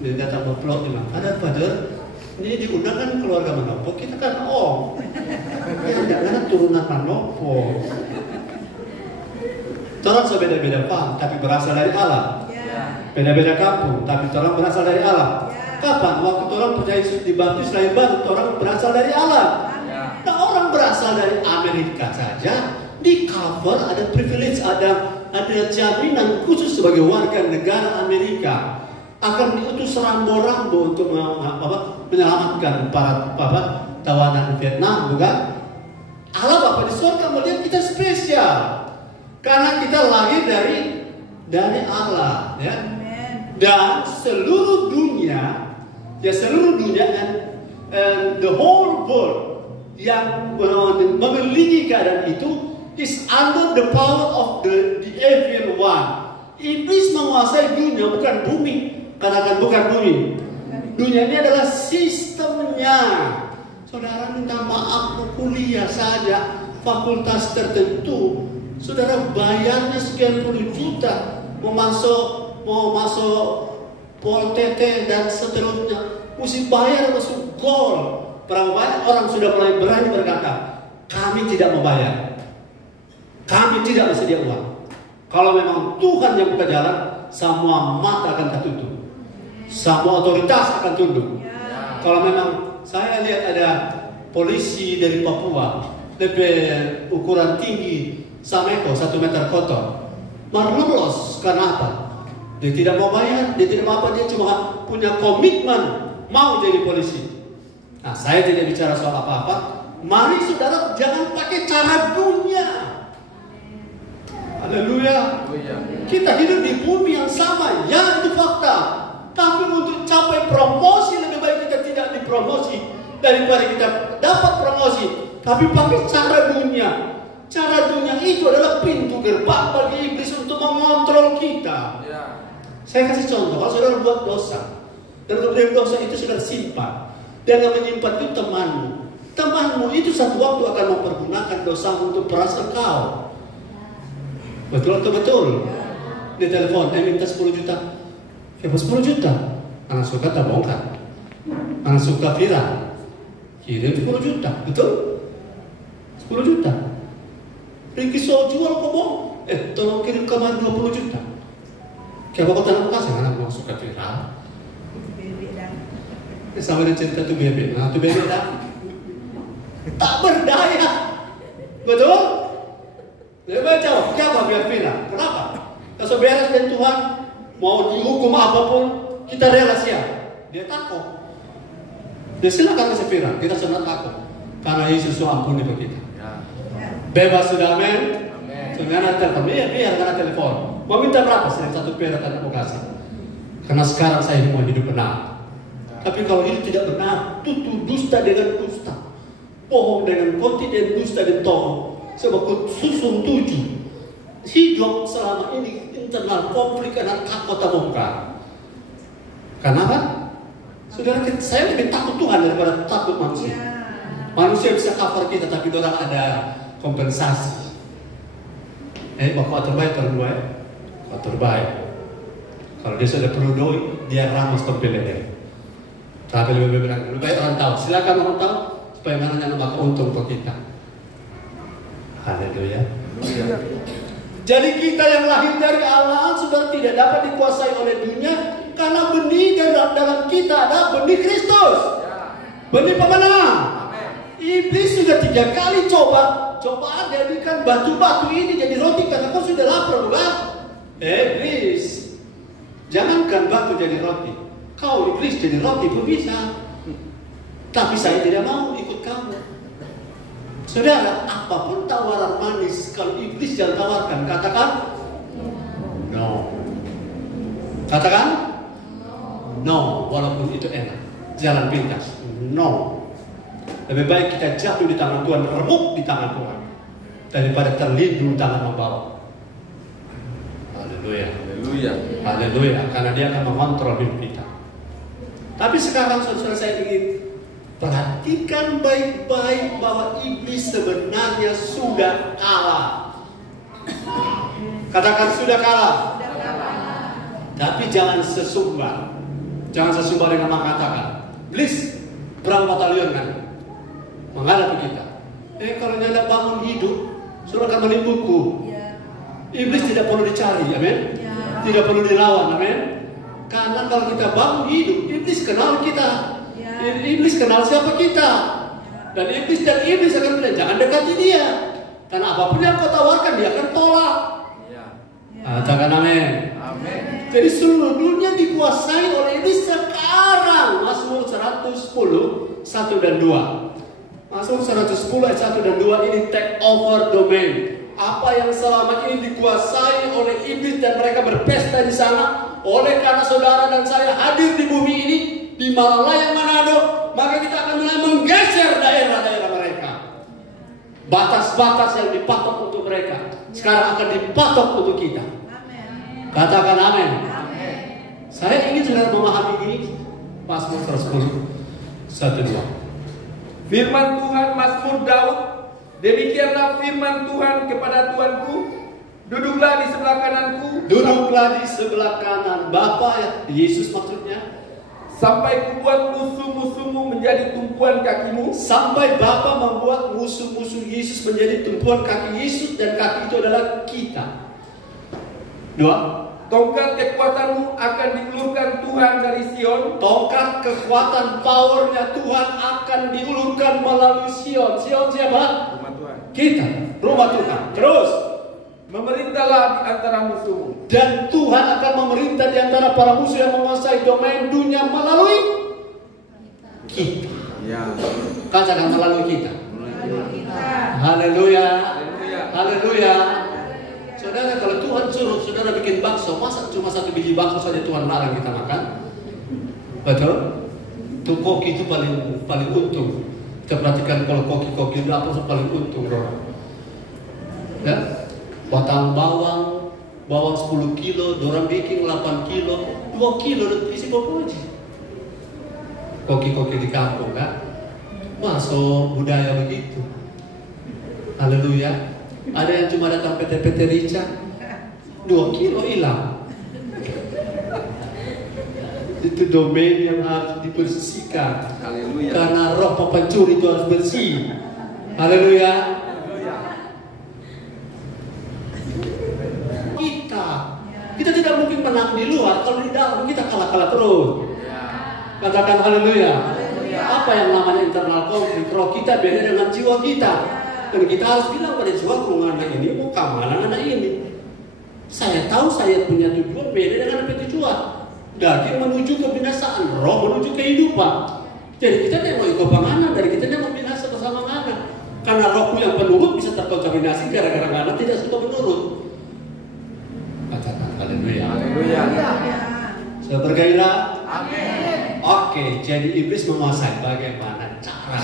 Dia datang berpeluk bilang, ada Father, ini diundang kan keluarga Manopo. Kita kan ya jangan turunan Manopo. Orang beda-beda paham, tapi berasal dari Allah. Beda-beda kampung, tapi orang berasal dari Allah. Kapan? Waktu orang percaya Yesus dibaptis lahir baru, orang berasal dari Allah. Nah, orang berasal dari Amerika saja di cover ada privilege, ada jaminan khusus sebagai warga negara Amerika akan diutus rambo-rambo untuk menyelamatkan para tawanan Vietnam, bukan? Allah Bapa di surga melihat kita spesial karena kita lahir dari Allah, ya. Dan seluruh dunia and the whole world yang mengelilingi keadaan itu is under the power of the evil one. Iblis menguasai dunia, bukan bumi. Katakan bukan bumi. Dunia ini adalah sistemnya. Saudara minta maaf, mau kuliah saja fakultas tertentu, saudara bayarnya sekian puluh juta, mau masuk Poltete dan seterusnya, mesti bayar masuk gol. Berapa banyak orang sudah mulai berani berkata, kami tidak membayar, kami tidak bersedia uang. Kalau memang Tuhan yang buka jalan, semua mata akan tertutup, semua otoritas akan tunduk. Kalau memang saya lihat ada polisi dari Papua, lebih ukuran tinggi Sameko 1 meter kotor, lolos karena apa? Dia tidak mau bayar, dia tidak mau apa, dia cuma punya komitmen mau jadi polisi. Nah, saya tidak bicara soal apa-apa. Mari saudara jangan pakai cara dunia. Haleluya. Kita hidup di bumi yang sama, ya itu fakta. Tapi untuk capai promosi lebih baik kita tidak dipromosi daripada kita dapat promosi. Tapi pakai cara dunia. Cara dunia itu adalah pintu gerbang bagi iblis untuk mengontrol kita. Saya kasih contoh, kalau saudara buat dosa, dan kemudian dosa itu saudara simpan, dan yang menyimpan itu temanmu. Temanmu itu satu waktu akan mempergunakan dosamu untuk peras engkau. Betul atau betul? Di telepon, minta 10 juta. Siapa 10 juta? Anak suka tak bongkar. Anak suka viral. Kirim 10 juta, betul? 10 juta. Ringki so jual kok bong. Tolong kirim kamar 20 juta. Siapa kau tanam kasih? Anak mau suka viral. Sama dengan cerita tu bebek. Nah, tu bebek dah tak berdaya. Betul? Dia jawab, siapa biar viral? Kenapa? Kalau beres dengan Tuhan, mau dihukum apapun, kita rela siap. Dia takut. Dia silakan kasih viral, kita senang takut. Karena Yesus ampuni bagi kita. Bebas sudah, amin. Karena telepon, biar karena telepon. Mau minta berapa? 1 perak anak mau kasih. Karena sekarang saya mau hidup benar. Tapi kalau hidup tidak benar, tutu dusta dengan dusta, bohong dengan konti dan dusta dan tohong. Sebab susun 7 hidup selama ini internal konflik karena takut tak bongkar. Kenapa? Saudara, saya lebih takut Tuhan daripada takut manusia. Manusia bisa cover kita, tapi orang ada kompensasi. Bapak terbaik terbaik, Bapak terbaik. Kalau dia sudah perlu doi, dia ramas pembelian. Tapi lebih baik orang tahu. Silakan orang tahu supaya mana yang maka untung untuk kita. Haleluya. Jadi kita yang lahir dari Allah sudah tidak dapat dikuasai oleh dunia karena benih dalam kita ada benih Kristus, benih pemenang. Iblis sudah 3 kali coba jadikan batu-batu ini jadi roti karena kau sudah lapar, bukan? Iblis, jangankan batu jadi roti, kau iblis jadi roti pun bisa. Tapi saya tidak mau ikut kamu. Saudara, apapun tawaran manis, kalau iblis jangan tawarkan, katakan no. Katakan no, walaupun itu enak, jalan pintas. No. Lebih baik kita jatuh di tangan Tuhan, remuk di tangan Tuhan, daripada terlindung tangan membawa. Haleluya. Haleluya. Haleluya. Karena dia akan mengontrol hidup kita. Tapi sekarang saudara, saya ingin perhatikan baik-baik bahwa iblis sebenarnya sudah kalah. Katakan sudah kalah. Tapi jangan sesumbar. Jangan sesumbar dengan mengatakan, iblis berapa batalion kan menghadapi kita. Kalau nyala bangun hidup, suruh akan menimbulku. Iblis tidak perlu dicari, amin. Tidak perlu dilawan, amin. Karena kalau kita bangun hidup, iblis kenal kita. Iblis kenal siapa kita. Dan iblis akan bilang, jangan dekati dia. Karena apapun yang kau tawarkan, dia akan tolak. Katakan amin. Jadi seluruh dunia dikuasai oleh iblis sekarang. Mazmur 110, 1 dan 2. Mazmur 110 ayat 1 dan 2 ini take over domain. Apa yang selama ini dikuasai oleh iblis dan mereka berpesta di sana, oleh karena saudara dan saya hadir di bumi ini, di Malaya Manado, maka kita akan mulai menggeser daerah-daerah mereka. Batas-batas yang dipatok untuk mereka sekarang akan dipatok untuk kita. Katakan amin. Saya ingin saudara memahami ini. Mazmur 110, 1-2. Firman Tuhan Mazmur Daud, demikianlah firman Tuhan kepada Tuanku, duduklah di sebelah kananku. Duduklah di sebelah kanan Bapa, ya, Yesus maksudnya. Sampai kubuat musuh-musuhmu menjadi tumpuan kakimu. Sampai Bapa membuat musuh-musuh Yesus menjadi tumpuan kaki Yesus, dan kaki itu adalah kita. 2. Tongkat kekuatanmu akan diulurkan Tuhan dari Sion. Tongkat kekuatan powernya Tuhan akan diulurkan melalui Sion. Sion siapa? Rumah Tuhan. Kita, rumah Tuhan. Terus, memerintahlah di antara musuhmu. dan Tuhan akan memerintah di antara para musuh yang menguasai domain dunia melalui kita. Ya. Katakan melalui kita. Haleluya. Haleluya. Saudara, kalau Tuhan suruh saudara bikin bakso, masa cuma 1 biji bakso saja Tuhan larang kita makan? Betul? Tuh koki itu paling untung. Kita perhatikan kalau koki-koki dapur itu paling untung, orang. Ya, batang bawang 10 kilo, dorang bikin 8 kilo, 2 kilo isi boboji. Koki-koki di kampung, kan? Masuk budaya begitu. Haleluya. Ada yang cuma datang PT-PT Rica, 2 kilo hilang. Itu domain yang harus dibersihkan. Haleluya. Karena roh pencuri itu harus bersih. Haleluya. Kita tidak mungkin menang di luar kalau di dalam kita kalah-kalah terus. Katakan haleluya. Apa yang namanya internal konflik? Roh kita beda dengan jiwa kita. Dan kita harus bilang pada jiwaku, anak ini mau kemana anak ini. Saya tahu saya punya tujuan beda dengan apa tujuan. Daging menuju kebinasaan, roh menuju kehidupan. Jadi kita tidak mau ikut panganan, dari kita tidak mau binasa bersama mana. Karena rohku yang penurut bisa terkontaminasi gara-gara mana tidak suka menurut. Katakan haleluya. Haleluya. Sudah bergairah? Amin. Oke, jadi iblis menguasai bagaimana cara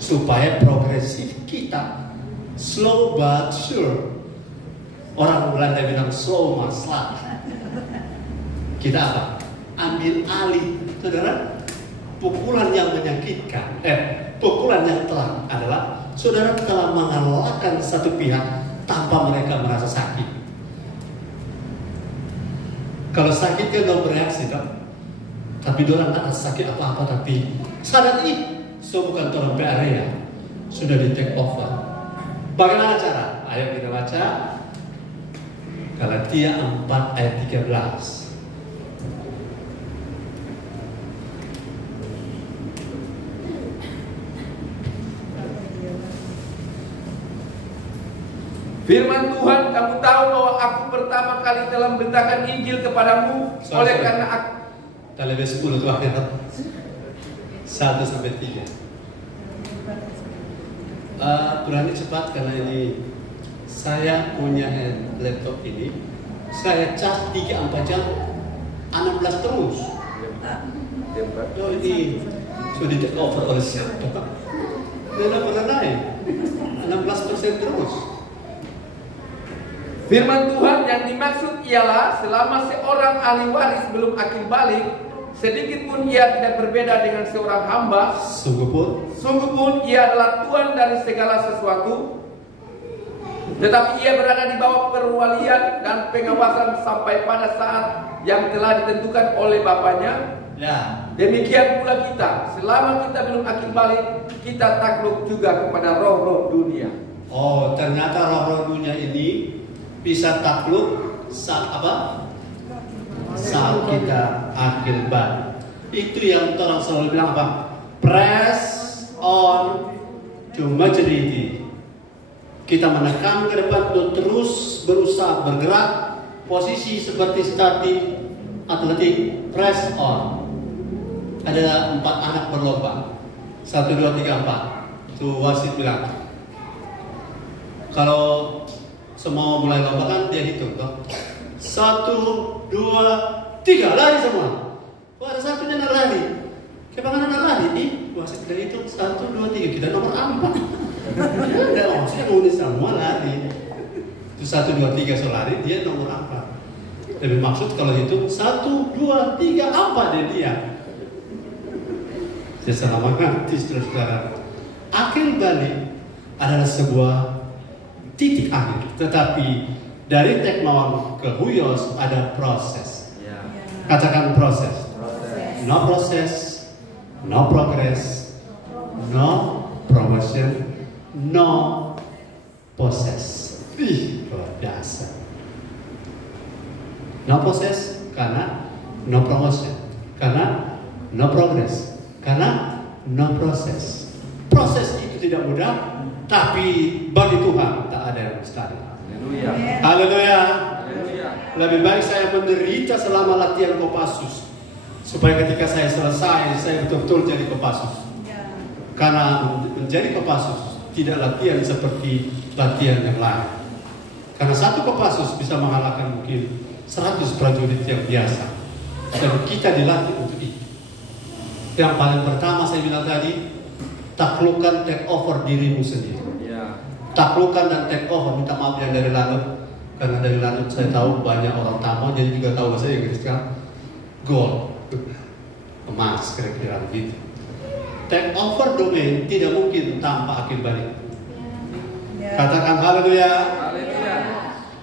supaya progresif kita slow but sure. Orang Belanda bilang slow but sure. Kita apa? Ambil alih, saudara. Pukulan yang menyakitkan, pukulan yang telak adalah saudara telah mengalahkan satu pihak tanpa mereka merasa sakit. Kalau sakit kan lo bereaksi, kan? Tapi orang tak sakit apa-apa, tapi sadar so bukan tolong area sudah di take over. Bagaimana cara? Ayo kita baca Galatia 4 ayat 13. Firman Tuhan, kamu tahu bahwa aku pertama kali telah memberitakan Injil kepadamu oleh karena aku. Kita lebih 10 tuh akhir 1-3. Berani cepat karena ini saya punya laptop ini. Saya cas 3-4 jam 16 terus. Oh, ini sudah di take over oleh siapa? Tidak pernah naik 16% terus. Firman Tuhan yang dimaksud ialah selama seorang ahli waris belum akil balik, sedikit pun ia tidak berbeda dengan seorang hamba. Sungguh pun ia adalah tuan dari segala sesuatu. Tetapi ia berada di bawah perwalian dan pengawasan sampai pada saat yang telah ditentukan oleh Bapaknya. Ya. Demikian pula kita, selama kita belum akil balik, kita takluk juga kepada roh-roh dunia. Oh, ternyata roh-roh dunia ini bisa takluk saat apa? Saat kita akil balik. Itu yang orang selalu bilang apa? Press on to maturity. Kita menekan ke depan untuk terus berusaha bergerak. Posisi seperti starting atletik, press on. Ada 4 anak berlomba. 1, 2, 3, 4. Tuh wasit bilang. Kalau semua mulai lomba kan dia hitung toh. 1, 2, 3 lari semua. Oh, ada satunya nak lari. Kebangan nak lari nih. Wasit dari itu 1, 2, 3 kita nomor 4. Ada maksudnya nulis semua lari. Itu 1, 2, 3 so lari dia nomor 4. Lebih maksud kalau hitung 1, 2, 3, apa dia? Saya salah mengerti, saudara. Akhir balik adalah sebuah titik akhir, tetapi dari teknon ke huyos ada proses. Katakan proses. No proses, no progress, no promotion, no possess. Luar biasa. No proses karena no promotion, karena no progress, karena no proses. Proses itu tidak mudah, tapi bagi Tuhan tak ada yang mustahil. Haleluya. Lebih baik saya menderita selama latihan Kopassus, supaya ketika saya selesai, saya betul-betul jadi Kopassus. Karena menjadi Kopassus tidak latihan seperti latihan yang lain. Karena satu Kopassus bisa mengalahkan mungkin 100 prajurit yang biasa. Dan kita dilatih untuk itu. Yang paling pertama saya bilang tadi, taklukkan take over dirimu sendiri. Taklukkan dan take over. Minta maaf yang dari Lanut, karena dari Lanut saya tahu banyak orang tamu, jadi juga tahu bahasa Inggris kan. Gold, emas, kira-kira begitu. Take over domain tidak mungkin tanpa akhir balik. Katakan haleluya.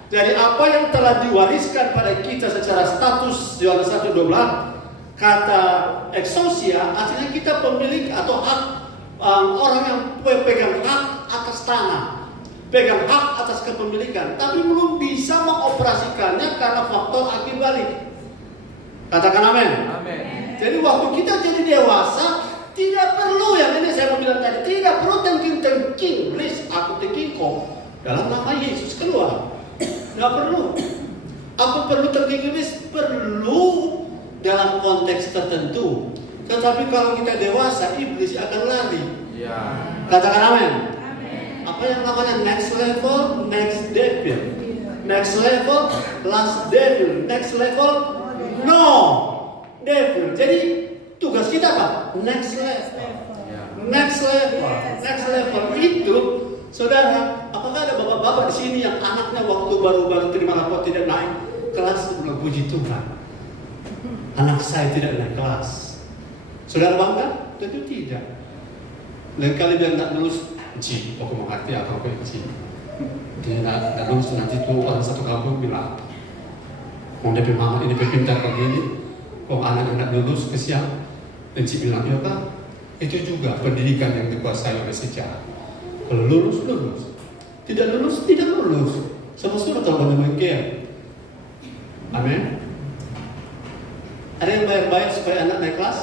Jadi apa yang telah diwariskan pada kita secara status Yohanes 1:12, kata exousia artinya kita pemilik atau hak, orang yang pegang hak atas tanah, pegang hak atas kepemilikan, tapi belum bisa mengoperasikannya karena faktor akhir balik. Katakan amin. Jadi waktu kita jadi dewasa, tidak perlu yang ini saya mau bilang tadi, tidak perlu tengking-tengking, please aku tengking kok dalam nama Yesus keluar. Tidak perlu. Apa perlu tengking, please? Perlu dalam konteks tertentu. Tetapi kalau kita dewasa, iblis akan lari. Katakan amin. Apa yang namanya next level, next devil, next level, last devil, next level, no devil. Jadi tugas kita apa? Next level. Next level. Next level itu, saudara, apakah ada bapak-bapak di sini yang anaknya waktu baru-baru terima rapot tidak naik kelas? Belum, puji Tuhan. Anak saya tidak naik kelas. Saudara bangga? Tentu tidak. Lain kali biar tidak lulus, Ci, aku mengerti apa Ci. Dia tidak lulus, nanti tuh orang satu kampung bilang, mau DP mama ini pintar begini, kok anak tidak lulus kesian. Dan Ci bilang, ya kan, itu juga pendidikan yang dikuasai oleh sejarah. Kalau lulus, lulus. Tidak lulus, tidak lulus. Sama-sama tahu bagaimana. Amin. Ada yang bayar-bayar supaya anak naik kelas?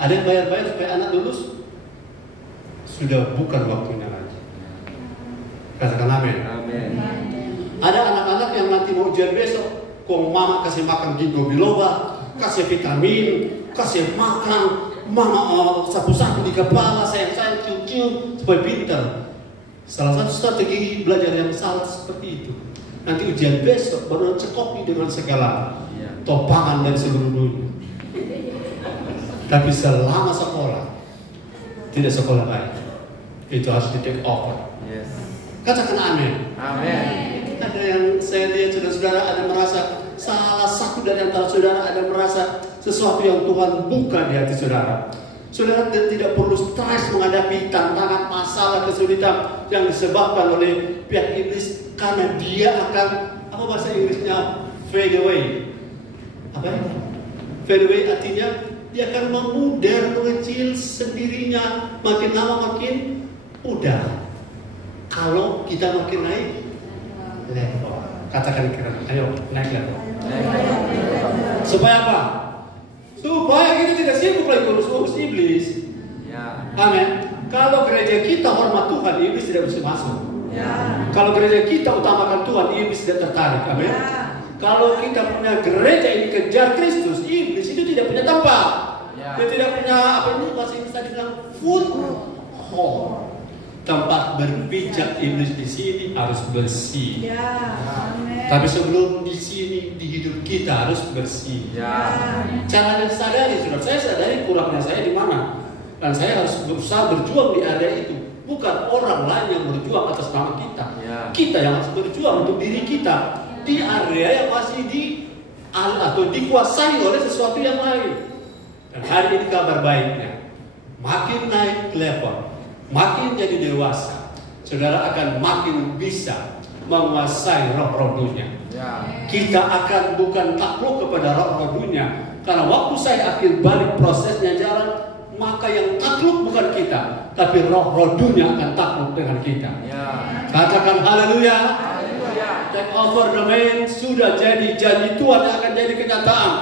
Ada yang bayar-bayar supaya anak lulus? Sudah bukan waktunya lagi. Katakan amin. Ada anak-anak yang nanti mau ujian besok, kok mama kasih makan ginkgo biloba, kasih vitamin, kasih makan, mama sapu-sapu di kepala, sayang-sayang, cium-cium supaya pintar. Salah satu strategi belajar yang salah seperti itu. Nanti ujian besok baru cekoki dengan segala topangan dari seluruh dunia. Tapi selama sekolah tidak sekolah baik, itu harus di take over. Katakan amin. Ada yang saya lihat saudara-saudara, ada merasa salah satu dari antara saudara ada merasa sesuatu yang Tuhan buka di hati saudara. Saudara tidak perlu stres menghadapi tantangan, masalah, kesulitan yang disebabkan oleh pihak iblis, karena dia akan, apa bahasa Inggrisnya, fade away. Apa itu? Fade away artinya dia akan memudar, mengecil sendirinya, makin lama makin udah. Kalau kita makin naik level, katakan kira, ayo naik level. Supaya apa? Supaya kita tidak sibuk lagi urus iblis. Amin. Kalau gereja kita hormat Tuhan, iblis tidak bisa masuk. Kalau gereja kita utamakan Tuhan, iblis tidak tertarik. Amin. Kalau kita punya gereja ini kejar Kristus, iblis itu tidak punya tempat. Dia tidak punya apa ini bahasa Inggris tadi bilang foothold. Tempat berpijak iblis di sini harus bersih. Tapi sebelum di sini di hidup kita harus bersih. Caranya sadari, saudara. Saya sadari kurangnya saya di mana, dan saya harus berusaha berjuang di area itu. Bukan orang lain yang berjuang atas nama kita. Kita yang harus berjuang untuk diri kita. di area yang masih atau dikuasai oleh sesuatu yang lain. Dan hari ini kabar baiknya, makin naik level, makin jadi dewasa, saudara akan makin bisa menguasai roh-roh dunia. Kita akan bukan takluk kepada roh-roh dunia, karena waktu saya akhir balik prosesnya jalan, maka yang takluk bukan kita, tapi roh-roh dunia akan takluk dengan kita. Katakan haleluya. Take over domain sudah jadi janji Tuhan yang akan jadi kenyataan.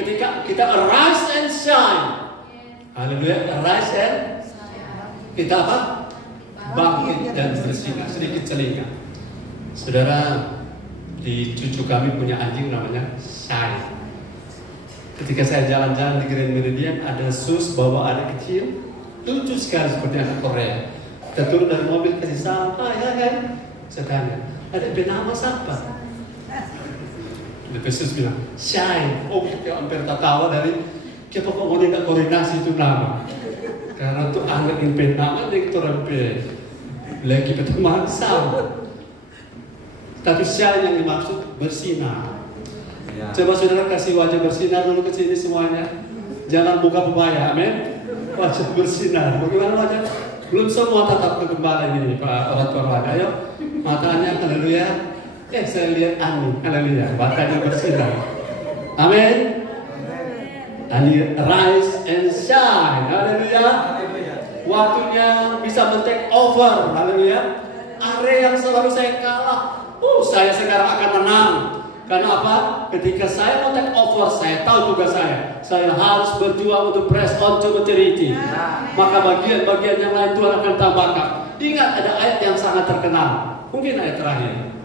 Ketika kita arise and shine. Haleluya, arise and kita apa? Bangkit dan bersinar, sedikit selingan. Saudara, di cucu kami punya anjing namanya Shine. Ketika saya jalan-jalan di Grand Meridian, ada sus bawa anak kecil, lucu sekali seperti anak Korea. Kita turun dari mobil, kasih salam, hai. Saya tanya, ada nama siapa? Sus bilang, Shine. Oh, kita hampir tertawa dari, kita kok mau nggak koordinasi itu nama. Karena tuh anak yang penama, dia ketorempe. Lagi berteman sama. Tapi Shine yang dimaksud bersinar. Coba saudara kasih wajah bersinar dulu ke sini semuanya. Jangan buka pepaya, amin. Wajah bersinar. Bagaimana wajah? Belum semua tatap ke gembala ini, Pak orang tua. Ayo, matanya, haleluya. Saya lihat Ani, haleluya. Matanya bersinar. Amin. Ani rise and shine, haleluya. Waktunya bisa men-take over, haleluya. Area yang selalu saya kalah, saya sekarang akan menang. Karena apa? Ketika saya mau take over, saya tahu tugas saya. Saya harus berjuang untuk press on to maturity. Maka bagian-bagian yang lain Tuhan akan tambahkan. Ingat ada ayat yang sangat terkenal. Mungkin ayat terakhir.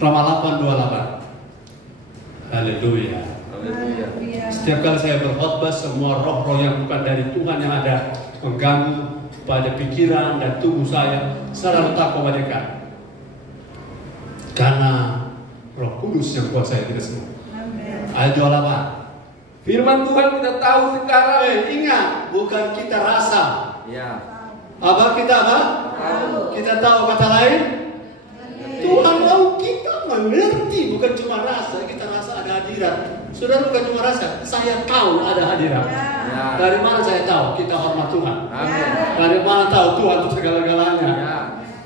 Roma 8:28. Haleluya. Setiap kali saya berkhotbah, semua roh-roh yang bukan dari Tuhan yang ada mengganggu pada pikiran dan tubuh saya, selalu tak kebanyakan. Karena Roh Kudus yang kuasai kita semua. Ayat 28. Firman Tuhan kita tahu sekarang. Ingat, bukan kita rasa. Apa kita? Kita tahu, kata lain. Tuhan mau kita mengerti, bukan cuma rasa. Kita rasa ada hadirat. Saudara, bukan cuma rasa, saya tahu ada hadirat. Dari mana saya tahu? Kita hormat Tuhan. Dari mana tahu Tuhan itu segala-galanya?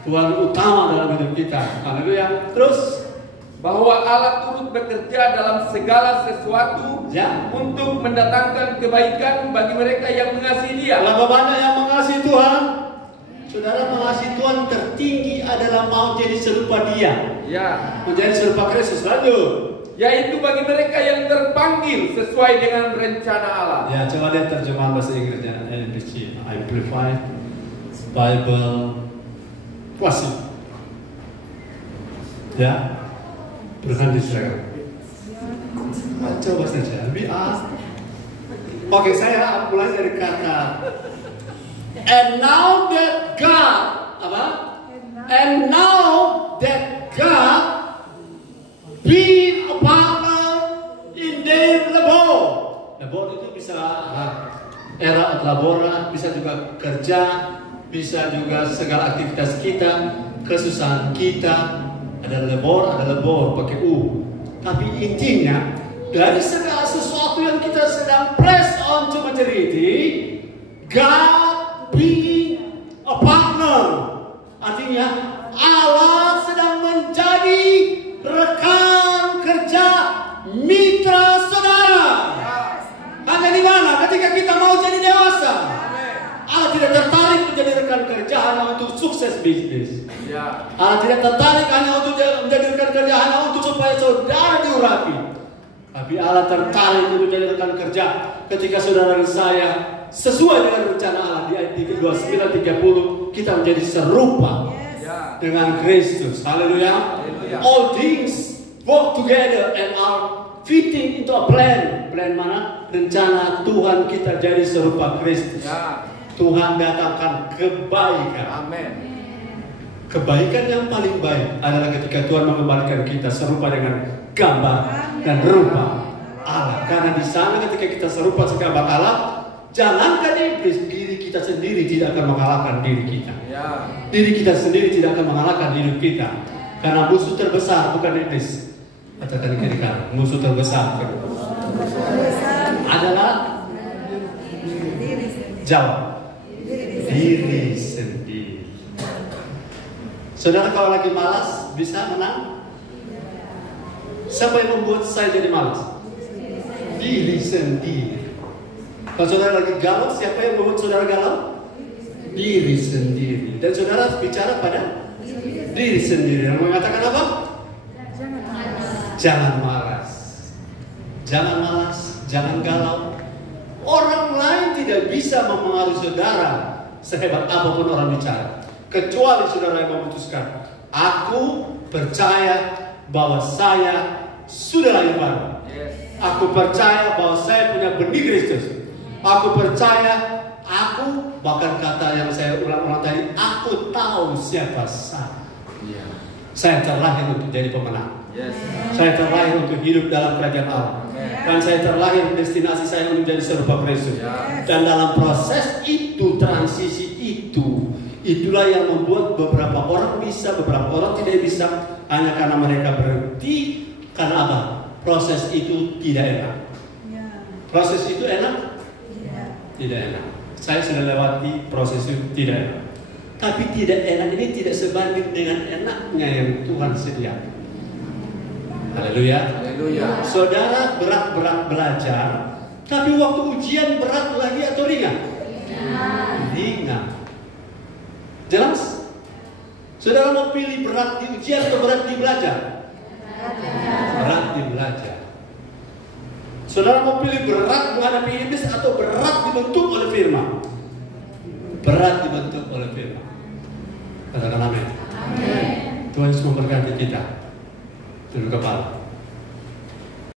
Tuhan utama dalam hidup kita. Haleluya. Terus bahwa Allah turut bekerja dalam segala sesuatu untuk mendatangkan kebaikan bagi mereka yang mengasihi Dia. Berapa banyak yang mengasihi Tuhan? Saudara, mengasihi Tuhan tertinggi adalah mau jadi serupa Dia. Menjadi serupa Kristus. Lanjut. Yaitu bagi mereka yang terpanggil sesuai dengan rencana Allah. Coba lihat terjemahan bahasa Inggrisnya, NBC, Amplified Bible Classic. Berhenti saudara. Coba saja. Oke, saya mulai dari kata and now that God be a partner in their labor. Labor itu bisa era labora, bisa juga kerja, bisa juga segala aktivitas kita, kesusahan kita. Ada labor pakai U. Tapi intinya dari segala sesuatu yang kita sedang press on to maturity, God be a partner. Artinya Allah sedang menjadi rekan kerja mitra saudara. Hanya di mana? Ketika kita mau jadi dewasa. Allah tidak tertarik menjadi rekan kerja hanya untuk sukses bisnis. Allah tidak tertarik hanya untuk menjadi rekan kerja hanya untuk supaya saudara diurapi. Tapi Allah tertarik untuk menjadi rekan kerja ketika saudara dan saya sesuai dengan rencana Allah. Di ayat 29-30 kita menjadi serupa dengan Kristus. Haleluya. All things work together and are fitting into a plan. Plan mana? Rencana Tuhan kita jadi serupa Kristus. Tuhan datangkan kebaikan. Amin. Kebaikan yang paling baik adalah ketika Tuhan mengembalikan kita serupa dengan gambar dan rupa Allah. Karena di sana ketika kita serupa segambar Allah, jangankan iblis, diri kita sendiri tidak akan mengalahkan diri kita. Diri kita sendiri tidak akan mengalahkan hidup kita. Karena musuh terbesar bukan iblis. Katakan kiri kanan, musuh terbesar adalah jawab diri sendiri. Saudara, kalau lagi malas bisa menang? Siapa yang membuat saya jadi malas? Diri sendiri. Kalau saudara lagi galau, siapa yang membuat saudara galau? Diri sendiri. Dan saudara bicara pada diri sendiri. Dan mengatakan apa? Jangan malas. Jangan malas, jangan galau. Orang lain tidak bisa mempengaruhi saudara sehebat apapun orang bicara, kecuali saudara yang memutuskan, aku percaya bahwa saya sudah lahir baru. Aku percaya bahwa saya punya benih Kristus. Aku percaya, bahkan kata yang saya ulang-ulang tadi, aku tahu siapa saya. Saya terlahir untuk jadi pemenang. Saya terlahir untuk hidup dalam kerajaan Allah. Dan saya terlahir, destinasi saya untuk menjadi serupa Kristus. Dan dalam proses itu, transisi itu, itulah yang membuat beberapa orang bisa, beberapa orang tidak bisa, hanya karena mereka berhenti. Karena apa? Proses itu tidak enak. Proses itu enak? Tidak enak. Saya sudah lewati proses itu tidak enak. Tapi tidak enak ini tidak sebanding dengan enaknya yang Tuhan sediakan. Haleluya. Saudara berat-berat belajar, tapi waktu ujian berat lagi atau ringan? Ringan. Jelas? Saudara mau pilih berat di ujian atau berat di belajar? Berat di belajar. Saudara mau pilih berat menghadapi iblis atau berat dibentuk oleh firman? Berat dibentuk oleh firman. Katakan amin. Tuhan Yesus memberkati kita. Duduk kepala.